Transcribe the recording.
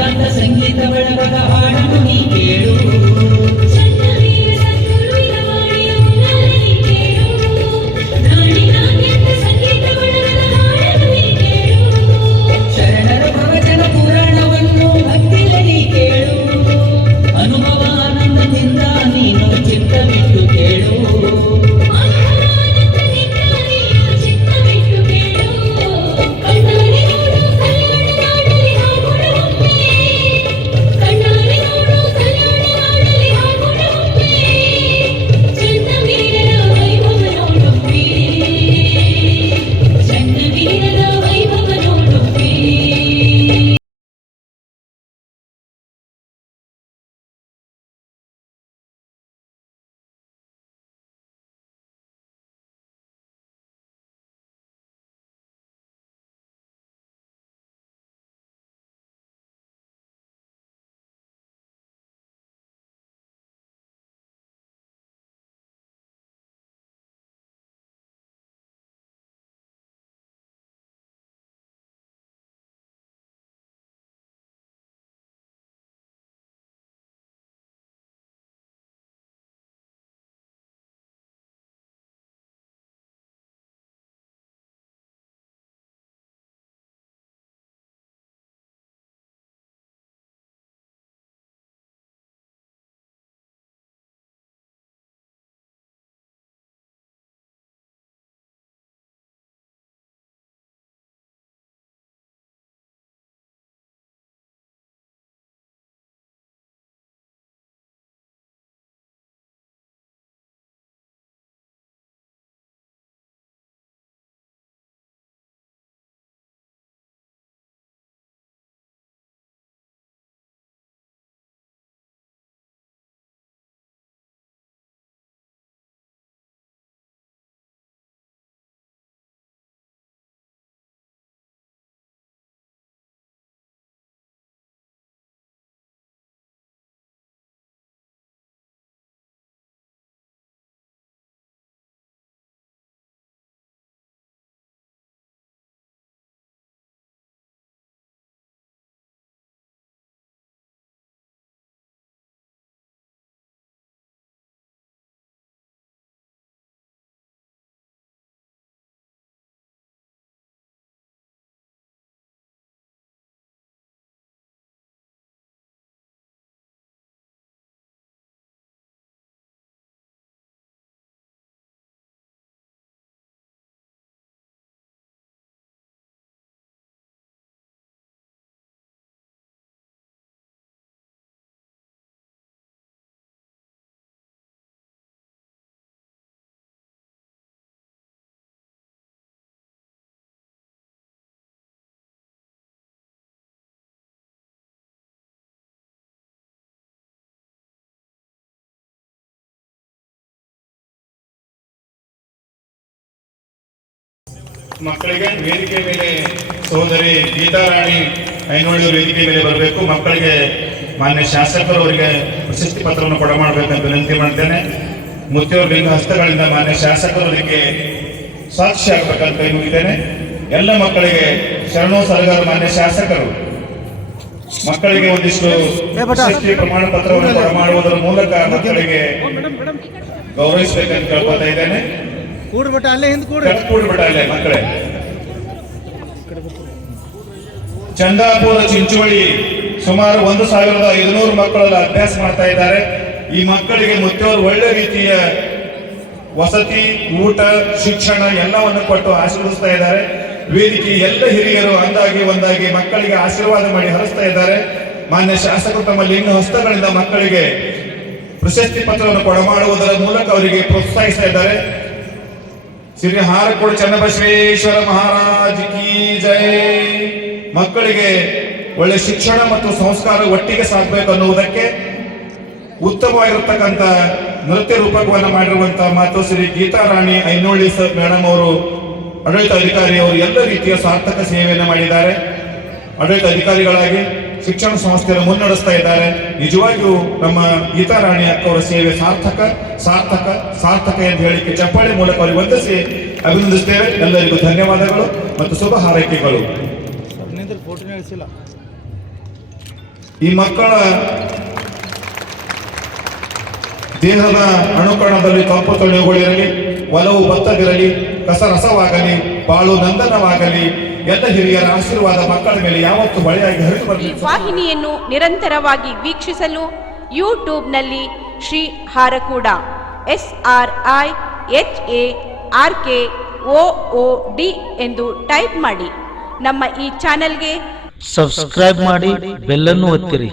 அத்தியாந்த சங்கீத விளவகா ಮಕ್ಕಳಿಗೆ ವೇದಿಕೆ ಮೇಲೆ ಸಹೋದರಿ ಗೀತಾರಾಣಿ ಐನೋಳಿಯವರು ವೇದಿಕೆ ಮೇಲೆ ಬರಬೇಕು. ಮಕ್ಕಳಿಗೆ ಮಾನ್ಯ ಶಾಸಕರು ಅವರಿಗೆ ಪ್ರಶಸ್ತಿ ಪತ್ರವನ್ನು ಕೊಡ ಮಾಡಬೇಕಂತ ವಿನಂತಿ ಮಾಡ್ತೇನೆ. ಮುತ್ತಿಯವರ ಲಿಂಗ ಹಸ್ತಗಳಿಂದ ಮಾನ್ಯ ಶಾಸಕರು ಅದಕ್ಕೆ ಸಾಕ್ಷಿ ಆಗಬೇಕಂತ ಕೈ ಮುಗಿದ್ದೇನೆ ಎಲ್ಲ ಮಕ್ಕಳಿಗೆ ಶರಣೋ ಸಲಗಾರ ಮಾನ್ಯ ಶಾಸಕರು ಮಕ್ಕಳಿಗೆ ಒಂದಿಷ್ಟು ಪ್ರಶಸ್ತಿ ಪ್ರಮಾಣ ಪತ್ರವನ್ನು ಕೊಡ ಮಾಡುವುದರ ಮೂಲಕ ಮಕ್ಕಳಿಗೆ ಗೌರವಿಸಬೇಕಂತ ಕೇಳ್ಕೊತಾ ಇದ್ದೇನೆ. ಕೂಡ್ಬಿಟ್ಟ ಅಲ್ಲೇ ಹಿಂದ್ ಕೂಡ್ರಿ ಕೂಡ್ಬಿಟ್ಟ ಅಲ್ಲೇ ಮಕ್ಕಳೇ. ಚಂದಾಪುರ ಚಿಂಚೋಳಿ ಸುಮಾರು ಒಂದು ಸಾವಿರದ ಐದುನೂರು ಮಕ್ಕಳೆಲ್ಲ ಅಭ್ಯಾಸ ಮಾಡ್ತಾ ಇದ್ದಾರೆ. ಈ ಮಕ್ಕಳಿಗೆ ಮುತ್ತವರು ಒಳ್ಳೆ ರೀತಿಯ ವಸತಿ, ಊಟ, ಶಿಕ್ಷಣ ಎಲ್ಲವನ್ನು ಕೊಟ್ಟು ಆಶೀರ್ವದಿಸ್ತಾ ಇದ್ದಾರೆ. ವೇದಿಕೆ ಎಲ್ಲ ಹಿರಿಯರು ಅಂದಾಗಿ ಒಂದಾಗಿ ಮಕ್ಕಳಿಗೆ ಆಶೀರ್ವಾದ ಮಾಡಿ ಹರಿಸ್ತಾ ಇದ್ದಾರೆ. ಮಾನ್ಯ ಶಾಸಕರು ತಮ್ಮಲ್ಲಿ ಇನ್ನು ಹಸ್ತಗಳಿಂದ ಮಕ್ಕಳಿಗೆ ಪ್ರಶಸ್ತಿ ಪತ್ರವನ್ನು ಕೊಡಮಾಡುವುದರ ಮೂಲಕ ಅವರಿಗೆ ಪ್ರೋತ್ಸಾಹಿಸ್ತಾ ಇದ್ದಾರೆ. ಶ್ರೀ ಹಾರಕೋಡು ಚನ್ನಬಸವೇಶ್ವರ ಮಹಾರಾಜ್ ಕಿ ಜೈ. ಮಕ್ಕಳಿಗೆ ಒಳ್ಳೆ ಶಿಕ್ಷಣ ಮತ್ತು ಸಂಸ್ಕಾರ ಒಟ್ಟಿಗೆ ಸಾಗಬೇಕು ಅನ್ನುವುದಕ್ಕೆ ಉತ್ತಮವಾಗಿರತಕ್ಕಂಥ ನೃತ್ಯ ರೂಪಕವನ್ನು ಮಾಡಿರುವಂತಹ ಮಾತು ಶ್ರೀ ಗೀತಾರಾಣಿ ಐನೋಳಿ ಸರ್ ಮೇಡಮ್ ಅವರು, ಆಡಳಿತ ಅಧಿಕಾರಿ ಅವರು ಎಲ್ಲ ರೀತಿಯ ಸಾರ್ಥಕ ಸೇವೆಯನ್ನು ಮಾಡಿದ್ದಾರೆ. ಆಡಳಿತ ಅಧಿಕಾರಿಗಳಾಗಿ ಶಿಕ್ಷಣ ಸಂಸ್ಥೆಯನ್ನು ಮುನ್ನಡೆಸ್ತಾ ಇದ್ದಾರೆ. ನಿಜವಾಗಿಯೂ ನಮ್ಮ ಗೀತಾ ರಾಣಿ ಅಕ್ಕವರ ಸೇವೆ ಸಾರ್ಥಕ ಸಾರ್ಥಕ ಸಾರ್ಥಕ ಎಂದು ಹೇಳಿಕೆ ಚಪ್ಪಾಳೆ ಮೂಲಕ ಅವರಿಗೆ ವಂದಿಸಿ ಅಭಿನಂದಿಸುತ್ತೇವೆ ಎಲ್ಲರಿಗೂ ಧನ್ಯವಾದಗಳು ಮತ್ತು ಶುಭ ಹಾರೈಕೆಗಳು. ಈ ಮಕ್ಕಳ ದೇಹದ ಅಣುಕಣದಲ್ಲಿ ಕಪ್ಪು ತೊಳೆವುಗಳಿರಲಿ ಒಲವು ಬತ್ತದಿರಲಿ ಕಸರಸವಾಗಲಿ ಬಾಳು ನಂದನವಾಗಲಿ. ಎಲ್ಲ ಹಿರಿಯರ ಆಶೀರ್ವಾದ ಮಕ್ಕಳ ಮೇಲೆ ಯಾವತ್ತು ಬಳೆಯಾಗಿ ಹರಿದು ಈ ವಾಹಿನಿಯನ್ನು ನಿರಂತರವಾಗಿ ವೀಕ್ಷಿಸಲು ಯೂಟ್ಯೂಬ್ನಲ್ಲಿ Shri Harakuda S R I H A R K O O D ಎಂದು ಟೈಪ್ ಮಾಡಿ. ನಮ್ಮ ಈ ಚಾನೆಲ್ಗೆ ಸಬ್ಸ್ಕ್ರೈಬ್ ಮಾಡಿ ಬೆಲ್ಲನ್ನು ಒತ್ತಿರಿ.